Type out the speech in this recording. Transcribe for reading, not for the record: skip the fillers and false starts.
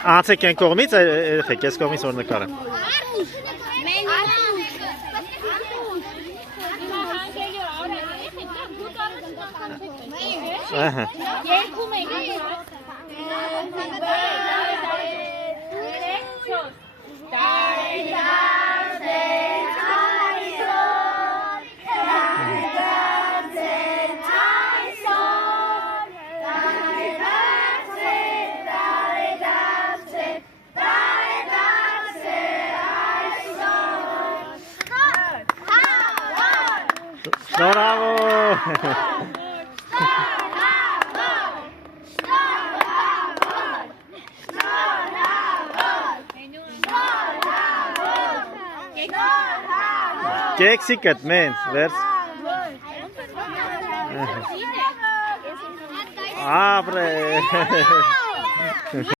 Անցեք են կողմից, երեխեք, ես կողմից որ նկարեմ։ Երկում եք Bravo! Keksiket men, vers. Abre.